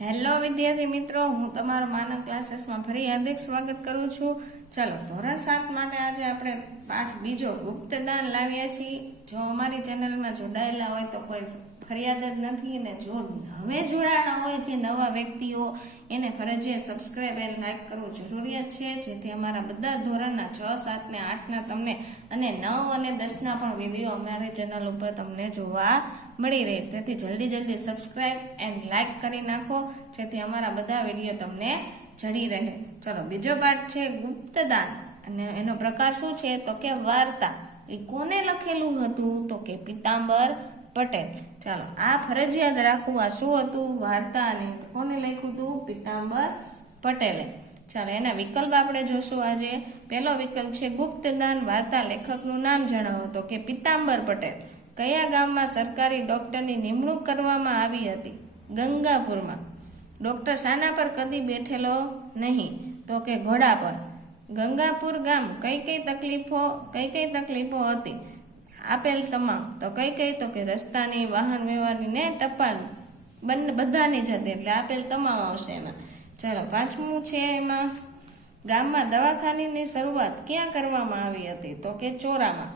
Hello વિદ્યાર્થી મિત્રો, હું તમારો માનવ ક્લાસીસમાં ફરી હાર્દિક સ્વાગત કરું છું. ચાલો, ધોરણ 7 માટે આજે આપણે પાઠ બીજો ગુપ્તદાન લાવ્યા છીએ. જો અમારી ચેનલમાં જોડાયેલા હોય તો કોઈ ફરિયાદ જ નથી, અને જો હવે જોડાણા હોય જે નવા વ્યક્તિઓ એને ફરજિયાત સબસ્ક્રાઇબ અને લાઈક કરવું જરૂરિયાત છે, જેથી અમારા બધા ધોરણના 6, 7 ને 8ના તમને અને 9 અને 10ના પણ વિડીયો અમારી ચેનલ ઉપર તમને જોવા મળી રહે. તેથી જલ્દી સબસ્ક્રાઇબ એન્ડ લાઈક કરી નાખો, જેથી અમારા બધા વિડીયો તમને જડી રહે. ચલો, બીજો પાઠ છે ગુપ્તદાન, અને એનો પ્રકાર શું છે તો કે વાર્તા. એ કોને લખેલું હતું તો કે પીતાંબર પટેલ. ચાલો, આ ફરજિયાત રાખવું. આ શું હતું? વાર્તા. અને કોને લખ્યું હતું? પીતાંબર પટેલે. ચાલો, એના વિકલ્પ આપણે જોશું આજે. પહેલો વિકલ્પ છે ગુપ્તદાન વાર્તા. લેખકનું નામ જણાવો તો કે પીતાંબર પટેલ. કયા ગામમાં સરકારી ડોક્ટરની નિમણૂક કરવામાં આવી હતી? ગંગાપુરમાં. ડોક્ટર શાના પર કદી બેઠેલો નહીં તો કે ઘોડા પર. ગંગાપુર ગામ કઈ કઈ તકલીફો હતી? આપેલ તમામ. તો કઈ તો કે રસ્તાની, વાહન વ્યવહારની ને ટપાલ બધાની જ હતી, એટલે આપેલ તમામ આવશે એમાં. ચાલો, પાંચમું છે એમાં ગામમાં દવાખાનાની શરૂઆત ક્યાં કરવામાં આવી હતી તો કે ચોરામાં.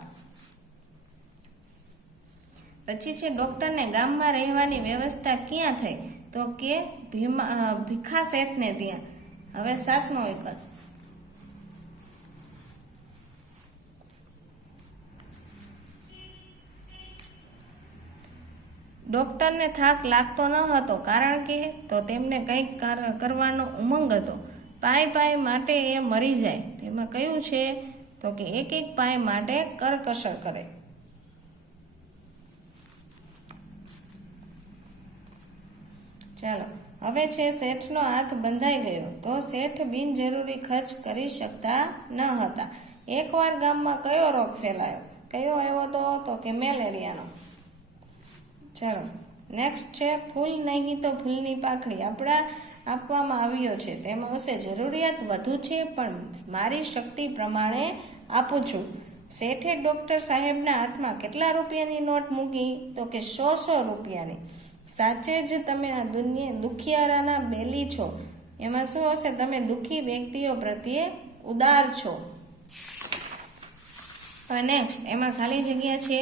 પછી છે ડોક્ટરને ગામમાં રહેવાની વ્યવસ્થા ક્યાં થઈ તો કે ભીખા શેઠને ત્યાં. હવે 7મો વિકલ્પ. ડોક્ટરને થાક લાગતો ન હતો, કારણ કે તો તેમને કંઈક કરવાનો ઉમંગ હતો. પાય માટે એ મરી જાય. તેમાં કયું છે તો કે એક પાય માટે કરકસર કરે. ચાલો, હવે છે શેઠનો હાથ બંધાઈ ગયો તો શેઠ બિનજરૂરી ખર્ચ કરી શકતા ન હતા. એકવાર ગામમાં કયો રોગ ફેલાયો? કયો આવ્યો તો કે મેલેરિયાનો. ચાલો, નેક્સ્ટ છે ફૂલ નહીં તો ફૂલની પાખડી. આપવામાં આવ્યો છે, તેમાં હશે જરૂરિયાત વધુ છે પણ મારી શક્તિ પ્રમાણે આપું છું. શેઠે ડોક્ટર સાહેબના હાથમાં કેટલા રૂપિયાની નોટ મૂકી તો કે 100 રૂપિયાની. સાચે જ તમે આ દુખિયારાના બેલી છો. એમાં શું હશે? તમે દુઃખી વ્યક્તિઓ પ્રત્યે ઉદાર છો. હવે નેક્સ્ટ એમાં ખાલી જગ્યા છે.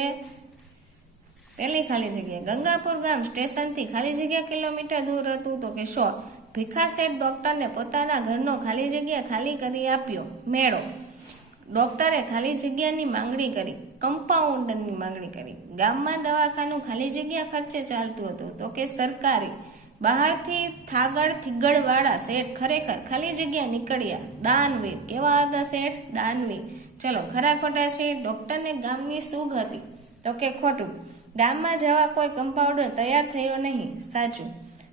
પહેલી ખાલી જગ્યા, ગંગાપુર ગામ સ્ટેશનથી ખાલી જગ્યા કિલોમીટર દૂર હતું તો કે 100. ભીખા શેઠ ડોક્ટરને પોતાના ઘરનો ખાલી જગ્યા ખાલી કરી આપ્યો. મેળો. ડોક્ટરે ખાલી જગ્યાની માંગણી કરી. કમ્પાઉન્ડરની માંગણી કરી. ગામમાં દવાખાનું ખાલી જગ્યા ખર્ચે ચાલતું હતું તો કે સરકારી. બહારથી થીગડ વાળા શેઠ ખરેખર ખાલી જગ્યા નીકળ્યા. દાનવીર. કેવા હતા શેઠ? દાનવીર. ચલો, ખરા ખોટા છે. ડોક્ટરને ગામની સૂગ હતી તો કે ખોટું. ગામમાં જવા કોઈ કમ્પાઉન્ડર તૈયાર થયો નહીં. સાચું.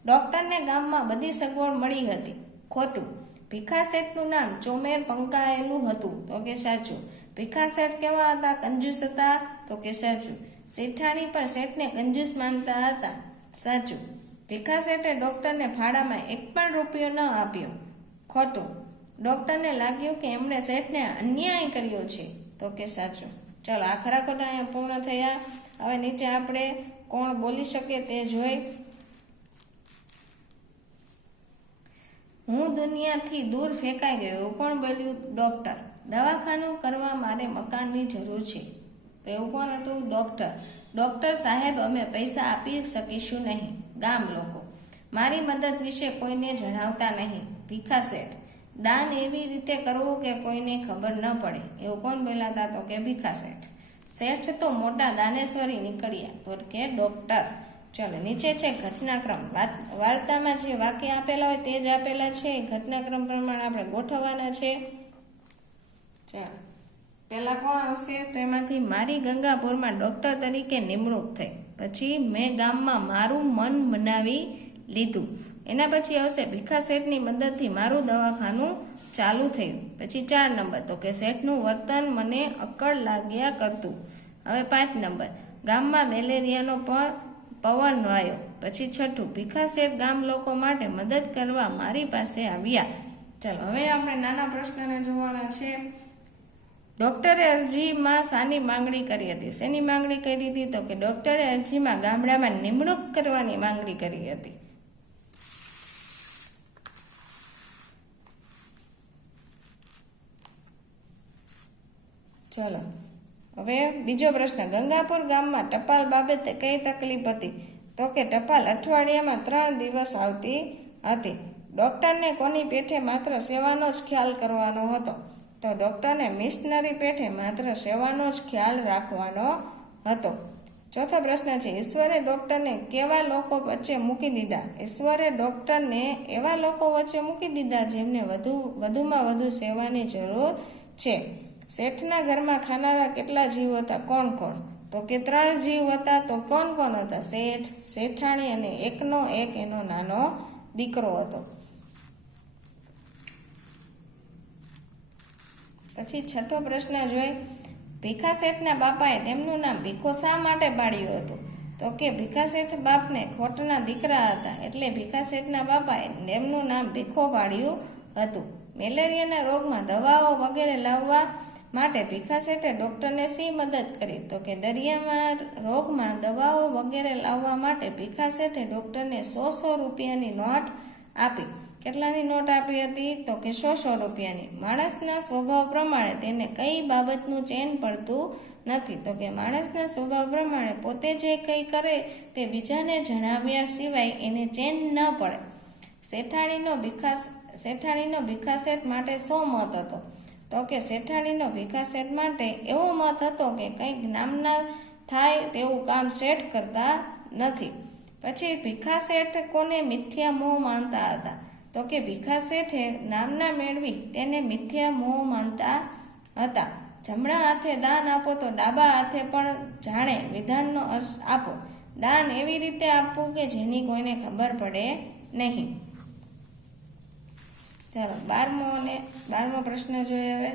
ડોક્ટરને ગામમાં બધી સગવડ મળી હતી. ખોટું. ભીખા શેઠનું નામ ચોમેર પંકાયેલું હતું તો કે સાચું. ભીખા શેઠ કેવા હતા? કંજૂસ હતા તો કે સાચું. શેઠાણી પર શેઠને કંજૂસ માનતા હતા. સાચું. ભીખા શેઠે ડોક્ટરને ફાળામાં 1 પણ રૂપિયો ન આપ્યો. ખોટું. ડોક્ટરને લાગ્યું કે એમણે શેઠને અન્યાય કર્યો છે તો કે સાચું. ચાલો, આ ખરા ખોટા અહીંયા પૂર્ણ થયા. હવે નીચે આપણે કોણ બોલી શકે તે જોઈ. હું દુનિયાથી દૂર ફેંકાઈ ગયો. એવું કોણ બોલ્યું? ડોક્ટર. દવાખાનું કરવા મારે મકાનની જરૂર છે. તો એવું કોણ હતું? ડોક્ટર. ડોક્ટર સાહેબ, અમે પૈસા આપી શકીશું નહીં. ગામ લોકો. મારી મદદ વિશે કોઈને જણાવતા નહીં. ભીખા શેઠ. દાન એવી રીતે કરવું કે કોઈને ખબર ન પડે. એવું કોણ બોલાતા તો કે ભીખા શેઠ. શેઠ તો મોટા દાનેશ્વરી નીકળ્યા તો કે ડોક્ટર. ચલો, નીચે છે ઘટનાક્રમ. વાર્તામાં જે વાક્ય આપેલા હોય તે જ આપેલા છે. ઘટનાક્રમ પ્રમાણે આપણે ગોઠવવાના છે. ચાલો, પહેલા કોણ આવશે તો એમાંથી મારી ગંગાપુરમાં ડોક્ટર તરીકે નિમણૂક થઈ. પછી મેં ગામમાં મારું મન મનાવી લીધું. એના પછી આવશે ભીખા શેઠની મદદથી મારું દવાખાનું ચાલુ થયું. પછી 4 નંબર તો કે શેઠનું વર્તન મને અક્કડ લાગ્યા કરતું. હવે 5 નંબર, ગામમાં મેલેરિયાનો પવન વાયો. પછી 6, ભીખા શેઠ ગામ લોકો માટે મદદ કરવા મારી પાસે આવ્યા. ચાલો, હવે આપણે નાના પ્રશ્નને જોવાના છે. ડોક્ટરે અરજીમાં શાની માંગણી કરી હતી? શેની માંગણી કરી હતી તો કે ડોક્ટરે અરજીમાં ગામડામાં નિમણૂક કરવાની માંગણી કરી હતી. ચલો હવે બીજો પ્રશ્ન, ગંગાપુર ગામમાં ટપાલ બાબતે કઈ તકલીફ હતી? તો કે ટપાલ અઠવાડિયામાં 3 દિવસ આવતી હતી. ડોક્ટરને કોની પેઠે માત્ર સેવાનો જ ખ્યાલ કરવાનો હતો? તો ડોક્ટરને મિશનરી પેઠે માત્ર સેવાનો જ ખ્યાલ રાખવાનો હતો. ચોથો પ્રશ્ન છે, ઈશ્વરે ડોક્ટરને કેવા લોકો વચ્ચે મૂકી દીધા? ઈશ્વરે ડોક્ટરને એવા લોકો વચ્ચે મૂકી દીધા જેમને વધુમાં વધુ સેવાની જરૂર છે. શેઠના ઘરમાં ખાનારા કેટલા જીવ હતા? કોણ કોણ? તો કે 3 જીવ હતા. તો કોણ કોણ હતા? શેઠ, શેઠાણી અને એકનો એક એનો નાનો દીકરો હતો. પછી છઠ્ઠો પ્રશ્ન જોઈ, ભીખા શેઠના બાપાએ તેમનું નામ ભીખો શા માટે પાડ્યું હતું? તો કે ભીખા શેઠ બાપને ખોટના દીકરા હતા એટલે ભીખા શેઠના બાપાએ તેમનું નામ ભીખો પાડ્યું હતું. મેલેરિયાના રોગમાં દવાઓ વગેરે લાવવા માટે ભીખા શેઠે ડોક્ટરને શી મદદ કરી? તો કે દરિયામાં રોગમાં દવાઓ વગેરે લાવવા માટે ભીખા શેઠે ડોક્ટરને 100 રૂપિયાની નોટ આપી. કેટલાની નોટ આપી હતી? તો કે 100 રૂપિયાની. માણસના સ્વભાવ પ્રમાણે તેને કઈ બાબતનું ચેન પડતું નથી? તો કે માણસના સ્વભાવ પ્રમાણે પોતે જે કંઈ કરે તે બીજાને જણાવ્યા સિવાય એને ચેન ન પડે. શેઠાણીનો ભીખા શેઠ માટે શો મત હતો? તો કે શેઠાણીનો ભીખા શેઠ માટે એવો મત હતો કે કંઈક નામના થાય તેવું કામ શેઠ કરતા નથી. પછી ભીખા શેઠ કોને મિથ્યા મોહ માનતા હતા? તો કે ભીખા શેઠે નામના મેળવી તેને મિથ્યા મોહ માનતા હતા. જમણા હાથે દાન આપો તો ડાબા હાથે પણ જાણે વિધાનનો અર્થ આપો. દાન એવી રીતે આપવું કે જેની કોઈને ખબર પડે નહીં. ચાલો 12મો પ્રશ્ન જોઈએ. હવે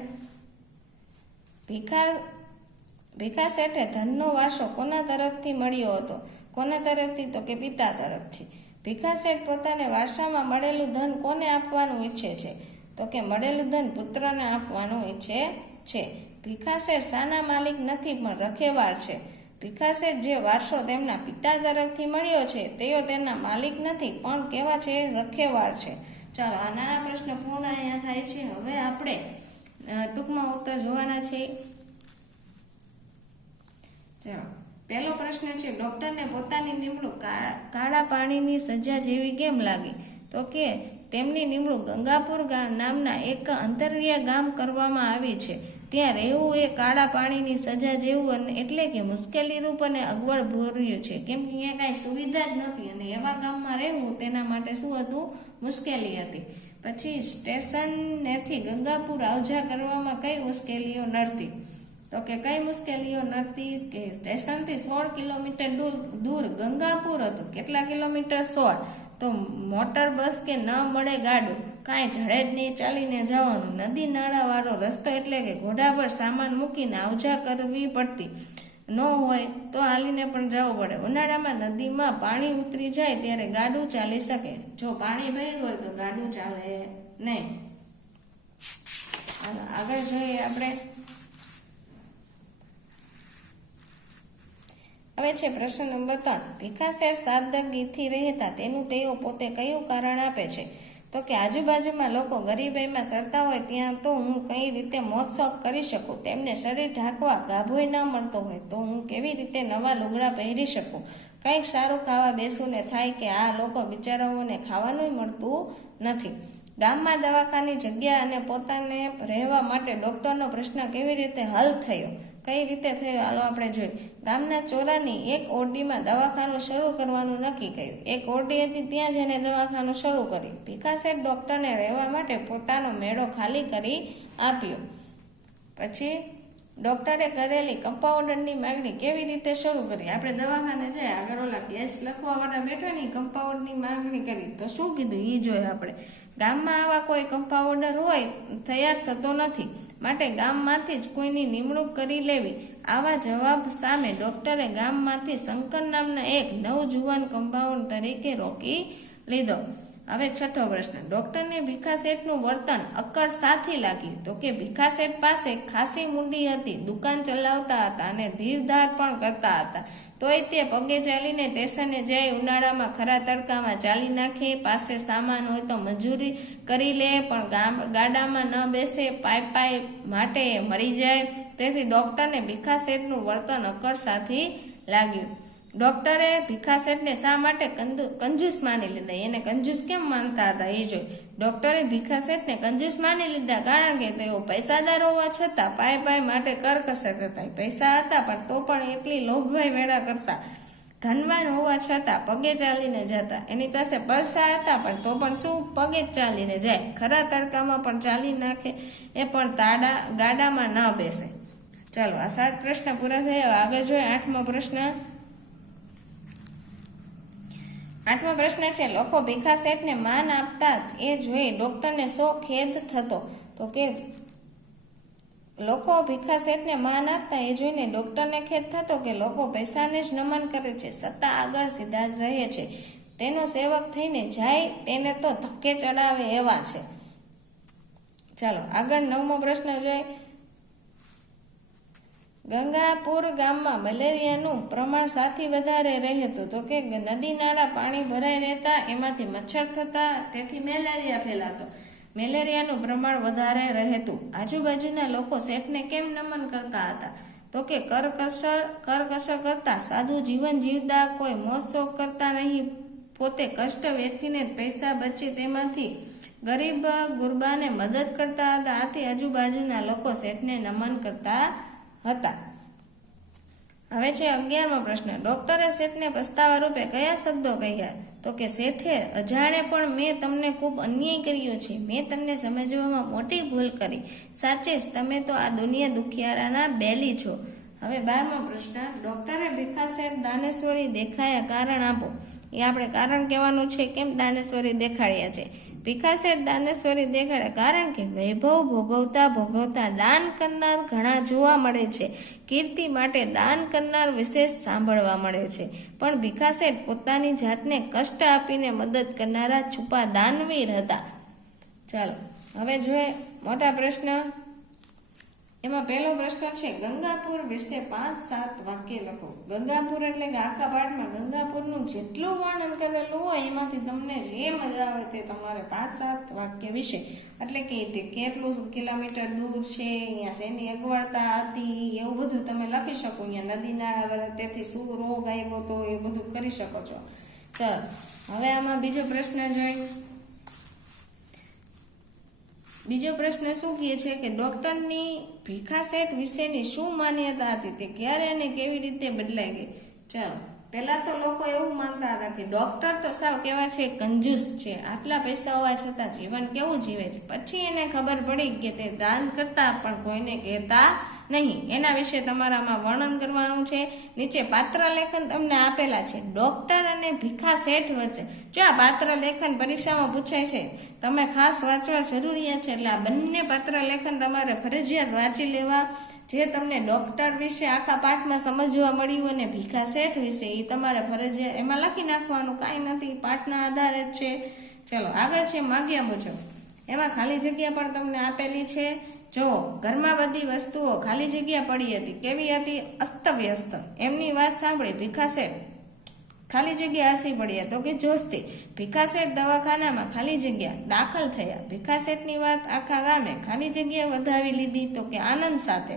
ભીખા શેઠે ધનનો વારસો કોના તરફથી મળ્યો હતો? કોના તરફથી? તો કે પિતા તરફથી. ભીખા શેઠ પોતાને વારસામાં મળેલું ધન કોને આપવાનું ઈચ્છે છે? તો કે મળેલું ધન પુત્રને આપવાનું ઈચ્છે છે. ભીખા શેઠ શાના માલિક નથી પણ રખેવાળ છે. ભીખા શેઠ જે વારસો તેમના પિતા તરફથી મળ્યો છે તેઓ તેના માલિક નથી પણ કેવા છે? રખેવાળ છે. ચાલો આ નાના પ્રશ્ન પૂર્ણ અહીંયા થાય છે. હવે આપણે ટૂંકમાં ઉત્તર જોવાના છે. ચાલો પહેલો પ્રશ્ન છે, ડોક્ટરને પોતાની નિમણૂક કાળા પાણીની સજા જેવી કેમ લાગી? તો કે તેમની નિમણૂક ગંગાપુર નામના એક અંતરિયા ગામ કરવામાં આવી છે. ત્યાં રહેવું એ કાળા પાણીની સજા જેવું એટલે કે મુશ્કેલીરૂપ અને અગવડ ભર્યું છે. કેમ કે અહીંયા કાંઈ સુવિધા જ નથી અને એવા ગામમાં રહેવું તેના માટે શું હતું? મુશ્કેલી હતી. પછી સ્ટેશનેથી ગંગાપુર આવજા કરવામાં કઈ મુશ્કેલીઓ નડતી? તો કે કઈ મુશ્કેલીઓ નડતી? કે સ્ટેશનથી 16 કિલોમીટર દૂર ગંગાપુર હતું. કેટલા કિલોમીટર? 16. તો મોટર બસ કે ન મળે ગાડું, કાંઈ જડે જ નહીં, ચાલીને જવાનું. નદી નાળાવાળો રસ્તો એટલે કે ઘોડા પર સામાન મૂકીને આવજા કરવી પડતી. ન હોય તો હાલીને પણ જવું પડે. ઉનાળામાં નદીમાં પાણી ઉતરી જાય ત્યારે ગાડું ચાલી શકે. જો પાણી ભર્યું હોય તો ગાડું ચાલે નહીં. આગળ જોઈએ આપણે. હવે છે પ્રશ્ન નંબર 3. ભીખા શેઠ સાદગીથી રહેતા તેનું તેઓ પોતે કયું કારણ આપે છે? તો કે આજુબાજુમાં લોકો ગરીબાઈમાં સડતા હોય ત્યાં તો હું કઈ રીતે મોજશોખ કરી શકું? તેમને શરીર ઢાંકવા ગાભોય ન મળતો હોય તો હું કેવી રીતે નવા લુગડા પહેરી શકું? કંઈક સારું ખાવા બેસું ને થાય કે આ લોકો બિચારાઓને ખાવાનું મળતું નથી. ગામમાં દવાખાની જગ્યા અને પોતાને રહેવા માટે ડોક્ટરનો પ્રશ્ન કેવી રીતે હલ થયો? કઈ રીતે થયો? હાલો આપણે જોઈએ. ગામના ચોરાની એક ઓરડીમાં દવાખાનું શરૂ કરવાનું નક્કી કર્યું. એક ઓરડી હતી ત્યાં જઈને દવાખાનું શરૂ કર્યું. ભીખા શેઠ ડોક્ટરને રહેવા માટે પોતાનો મેળો ખાલી કરી આપ્યો. પછી ડોક્ટરે કરેલી કમ્પાઉન્ડરની માગણી કેવી રીતે શરૂ કરી? આપણે દવાખાને જાય આગળ ઓલા કેસ લખવા વાળા બેઠા ને કમ્પાઉન્ડની માગણી કરી તો શું કીધું એ જોઈએ આપણે. ગામમાં આવા કોઈ કમ્પાઉન્ડર હોય તૈયાર થતો નથી માટે ગામમાંથી જ કોઈની નિમણૂક કરી લેવી. આવા જવાબ સામે ડોક્ટરે ગામમાંથી શંકર નામના એક નવજુવાન કમ્પાઉન્ડ તરીકે રોકી લીધો. હવે છઠ્ઠો પ્રશ્ન, ડોક્ટરને ભીખા શેઠનું વર્તન અક્કડ સાથી લાગ્યું? તો કે ભીખા શેઠ પાસે ખાસી મૂડી હતી, દુકાન ચલાવતા હતા અને ધીરધાર પણ કરતા હતા, તોય તે પગે ચાલીને સ્ટેશને જાય, ઉનાળામાં ખરા તડકામાં ચાલી નાખે, પાસે સામાન હોય તો મજૂરી કરી લે, પણ ગાડામાં ન બેસે, પાય માટે મરી જાય. તેથી ડોક્ટરને ભીખા શેઠનું વર્તન અક્કડ સાથી લાગ્યું. ડોક્ટરે ભીખા શેઠને શા માટે કંજૂસ માની લીધા? એને કંજૂસ કેમ માનતા હતા એ જોઈ. ડોક્ટરે ભીખા શેઠને કંજૂસ માની લીધા કારણ કે તેઓ પૈસાદાર હોવા છતાં પાય માટે કરકસર કરતા. પૈસા હતા પણ તો પણ એટલી લોભભાઈ વેળા કરતા. ધનવાન હોવા છતાં પગે ચાલીને જતા. એની પાસે પૈસા હતા પણ તો પણ શું, પગે જ ચાલીને જાય. ખરા તડકામાં પણ ચાલી નાખે, એ પણ ગાડામાં ન બેસે. ચાલો, આ 7 પ્રશ્ન પૂરા થયા. આગળ જોઈએ 8મો પ્રશ્ન. 8મો પ્રશ્ન છે, લોકો ભીખા શેઠને માન આપતા એ જોઈ ડોક્ટરને શો ખેદ થતો? તો કે લોકો ભીખા શેઠને માન આપતા એ જોઈને ડોક્ટરને ખેદ થતો કે લોકો પૈસાને જ નમન કરે છે, સત્તા આગળ સીધા જ રહે છે, તેનો સેવક થઈને જાય તેને તો ધક્કે ચડાવે એવા છે. ચાલો આગળ 9મો પ્રશ્ન જોઈએ. ગંગાપુર ગામમાં મલેરિયાનું પ્રમાણ સાથી વધારે રહેતું. તો કે નદી નાળા પાણી ભરાઈ રહેતા, એમાંથી મચ્છર થતા, તેથી મેલેરિયા ફેલાતો. મેલેરિયાનું પ્રમાણ વધારે રહેતું. આજુબાજુના લોકો શેઠને કેમ નમન કરતા હતા? તો કે કરકસર કરતા, સાદું જીવન જીવતા, કોઈ મોજ શોખ કરતા નહીં, પોતે કષ્ટ વેઠીને પૈસા બચે તેમાંથી ગરીબ ગુરબાને મદદ કરતા હતા. આથી આજુબાજુના લોકો શેઠને નમન કરતા હતા. હવે છે 11મો પ્રશ્ન, ડોક્ટરે શેઠને પસ્તાવા રૂપે કયા શબ્દો કહ્યા? તો કે શેઠે, અજાણે પણ મેં તમને ખૂબ અન્યાય કર્યો છે, મેં તમને સમજવામાં મોટી ભૂલ કરી, સાચે જ તમે તો આ દુનિયા દુખિયારાના બેલી છો. હવે 12મો પ્રશ્ન, ડોક્ટરે ભીખા શેઠ દાનેશ્વરી દેખાયા, કારણ આપો. એ આપણે કારણ કહેવાનું છે, કેમ દાનેશ્વરી દેખાડ્યા છે. ભીખા શેઠ દાનેશ્વરી દેખાડ્યા કારણ કે વૈભવ ભોગવતા દાન કરનાર ઘણા જોવા મળે છે, કીર્તિ માટે દાન કરનાર વિશેષ સાંભળવા મળે છે, પણ ભીખા શેઠ પોતાની જાતને કષ્ટ આપીને મદદ કરનારા છુપા દાનવીર હતા. ચાલો હવે જોઈએ મોટા પ્રશ્ન. એમાં પહેલો પ્રશ્ન છે, ગંગાપુર વિશે 5-7 વાક્ય લખો. ગંગાપુર એટલે કે આખા પાઠમાં ગંગાપુરનું જેટલું વર્ણન કરેલું હોય એમાંથી તમને જે મજા આવે તે તમારે 5-7 વાક્ય વિશે, એટલે કે તે કેટલું કિલોમીટર દૂર છે, અહીંયા શેની અગવડતા હતી, એવું બધું તમે લખી શકો. અહીંયા નદી નાળા તેથી શું રોગ આવ્યો તો એ બધું કરી શકો છો. ચાલો હવે આમાં બીજો પ્રશ્ન જોઈ. બીજો પ્રશ્ન શું કહે છે કે ડોક્ટરની ભીખા શેઠ વિશેની શું માન્યતા હતી, તે ક્યારે અને કેવી રીતે બદલાઈ ગઈ? ચાલો, પહેલા તો લોકો એવું માનતા હતા કે ડોક્ટર તો સાવ કેવા છે, કંજૂસ છે, આટલા પૈસા હોવા છતાં જીવન કેવું જીવે છે. પછી એને ખબર પડી કે તે દાન કરતા પણ કોઈને કહેતા નહીં. એના વિશે તમારામાં વર્ણન કરવાનું છે. નીચે પાત્ર લેખન તમને આપેલા છે ડોક્ટર અને ભીખા શેઠ વચ્ચે. જો આ પાત્ર લેખન પરીક્ષામાં પૂછાય છે, તમે ખાસ વાંચવા જરૂરિયાત છે. એટલે આ બંને પાત્ર લેખન તમારે ફરજિયાત વાંચી લેવા. જે તમને ડોક્ટર વિશે આખા પાઠમાં સમજવા મળ્યું અને ભીખા શેઠ વિશે એ તમારે ફરજિયાત એમાં લખી નાખવાનું, કાંઈ નથી, પાઠના આધારે જ છે. ચલો આગળ છે માગ્યા મુજબ. એમાં ખાલી જગ્યા પણ તમને આપેલી છે. જો ઘરમાં બધી વસ્તુઓ ખાલી જગ્યા પડી હતી, કેવી હતી? અસ્તવ્યસ્ત. એમની વાત સાંભળી ભીખા શેઠ ખાલી જગ્યા આસી પડ્યા, તો કે જોસ્તી. ભીખા શેઠ દવાખાનામાં ખાલી જગ્યા દાખલ થયા. ભીખા શેઠની વાત આખા ગામે ખાલી જગ્યા વધાવી લીધી, તો કે આનંદ સાથે.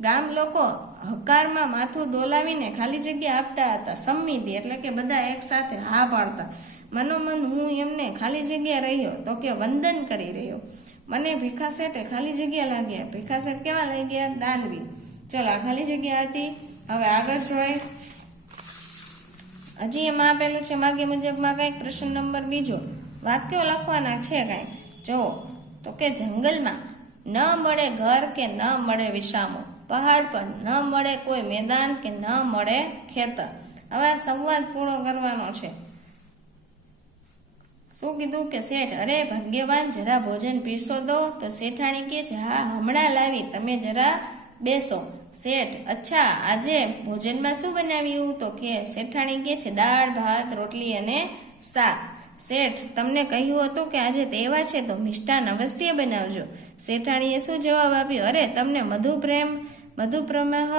ગામ લોકો હકારમાં માથું ડોલાવીને ખાલી જગ્યા આપતા હતા. સંમિતિ એટલે કે બધા એક સાથે હા પાડતા. મનોમન હું એમને ખાલી જગ્યા રહ્યો, તો કે વંદન કરી રહ્યો. મને ભીખા શેઠે ખાલી જગ્યા લાગ્યા. ભીખા શેઠ કેવા લઈ ગયા? દાનવી. ચલો આ ખાલી જગ્યા હતી. હવે આગળ જોઈએ. હજી એમાં આપેલું છે માગ્યા મુજબમાં કંઈક પ્રશ્ન નંબર 2. વાક્યો લખવાના છે કાંઈ. જો તો કે જંગલમાં ન મળે ઘર કે ન મળે વિસામો, પહાડ પર ન મળે કોઈ મેદાન કે ન મળે ખેતર. હવે સંવાદ પૂર્ણ કરવાનો છે. શું કીધું કે શેઠ, અરે ભાગ્યવાન, જરા ભોજન પીરસો દો. તો શેઠાણી કે છે, હા હમણાં લાવી, તમે જરા બેસો. શેઠ, અચ્છા આજે ભોજનમાં શું બનાવ્યું? તો કે શેઠાણી કે છે, દાળ ભાત રોટલી અને શાક. શેઠ તમને કહ્યું હતું કે આજે તહેવાર છે તો મિષ્ટાન અવશ્ય બનાવજો. શેઠાણીએ શું જવાબ આપ્યો? અરે તમને મધુપ્રમેહ,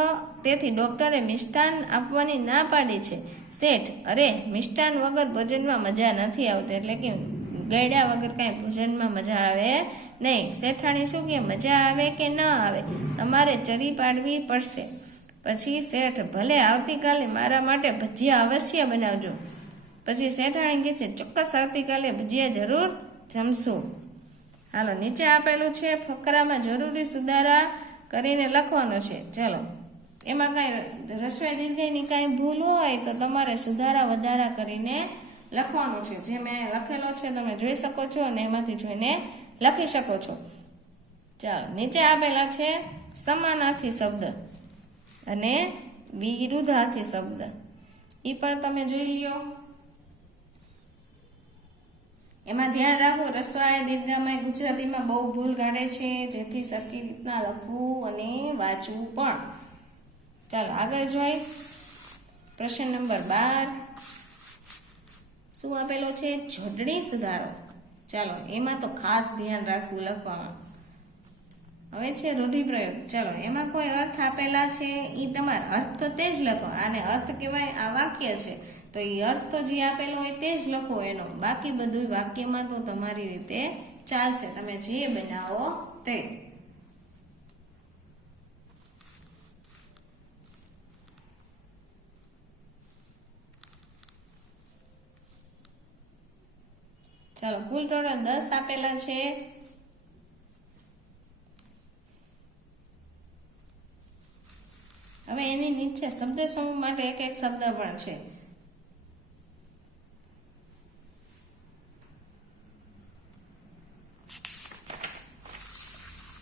તેથી ડોક્ટરે મિષ્ટાન આપવાની ના પાડી છે. શેઠ, અરે મિષ્ટાન વગર ભોજનમાં મજા નથી આવતી, એટલે કે ગળ્યા વગર કાંઈ ભોજનમાં મજા આવે નહીં. શેઠાણી શું કે મજા આવે કે ન આવે તમારે ચરી પાડવી પડશે. પછી શેઠ, ભલે આવતીકાલે મારા માટે ભજીયા અવશ્ય બનાવજો. પછી શેઠાણી કહે છે ચોક્કસ આવતીકાલે ભજીયા જરૂર જમશું. હાલો, નીચે આપેલું છે ફકરામાં જરૂરી સુધારા કરીને લખવાનો છે. ચલો, એમાં કાંઈ રસ્વ દીર્ઘની કાંઈ ભૂલ હોય તો તમારે સુધારા વધારા કરીને લખવાનું છે. જે મેં લખેલો છે તમે જોઈ શકો છો અને એમાંથી જોઈને લખી શકો છો. ચાલો, નીચે આપેલા છે સમાનાર્થી શબ્દ અને વિરુદ્ધાર્થી શબ્દ, એ પણ તમે જોઈ લ્યો. એમાં ધ્યાન રાખો, રસ્વાય દીર્ઘામાં ગુજરાતીમાં બહુ ભૂલ કાઢે છે, જેથી સરખી રીતના લખવું અને વાંચવું પણ. ચાલો આગળ જોઈ. પ્રશ્ન નંબર 12 શું આપેલો છે? જોડણી સુધારો. ચાલો, એમાં તો ખાસ ધ્યાન રાખવું લખવામાં. હવે છે રૂઢિપ્રયોગ. ચલો, એમાં કોઈ અર્થ આપેલા છે, એ તમારે અર્થ તો તે જ લખો. આને અર્થ કહેવાય, આ વાક્ય છે તો એ અર્થ તો જે આપેલો હોય તે જ લખો એનો. બાકી બધું વાક્યમાં તો તમારી રીતે ચાલશે, તમે જે બનાવો તે. ચાલો, કુલ ટોટલ 10 આપેલા છે. હવે એની નીચે શબ્દ સમૂહ માટે એક એક શબ્દ પણ છે.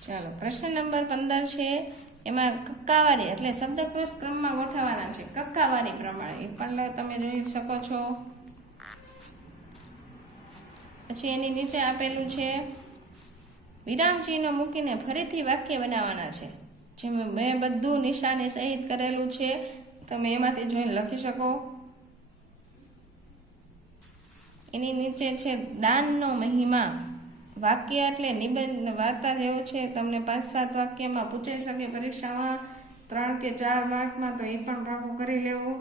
ચાલો, પ્રશ્ન નંબર 15 છે. એમાં કક્કાવારી એટલે શબ્દકોશ ક્રમમાં ગોઠવવાના છે, કક્કાવારી પ્રમાણે. એ પણ તમે જોઈ શકો છો. પછી એની નીચે આપેલું છે વિરામ ચિહ્ન મૂકીને ફરીથી વાક્ય બનાવવાના છે. જેમાં મેં બધું નિશાની સહિત કરેલું છે, તમે એમાંથી જોઈને લખી શકો. એની નીચે છે દાનનો મહિમા. વાક્ય એટલે નિબંધ વાર્તા જેવું છે, તમને 5-7 વાક્યમાં પૂછાઈ શકે પરીક્ષામાં, 3 કે 4 માર્કમાં, તો એ પણ પાકું કરી લેવું.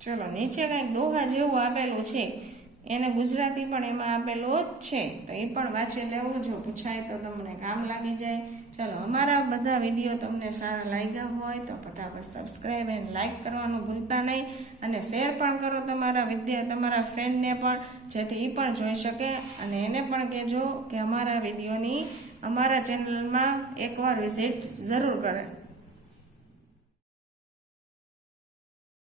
ચલો, નીચે કંઈક દોહા જેવું આપેલું છે, એને ગુજરાતી પણ એમાં આપેલું જ છે, તો એ પણ વાંચી લેવું. જો પૂછાય તો તમને કામ લાગી જાય. ચલો, અમારા બધા વિડીયો તમને સારા લાગ્યા હોય તો ફટાફટ સબસ્ક્રાઈબ અને લાઈક કરવાનું ભૂલતા નહીં, અને શેર પણ કરો તમારા ફ્રેન્ડને પણ, જેથી એ પણ જોઈ શકે અને એને પણ કહેજો કે અમારા વિડીયોની અમારા ચેનલમાં એકવાર વિઝિટ જરૂર કરે.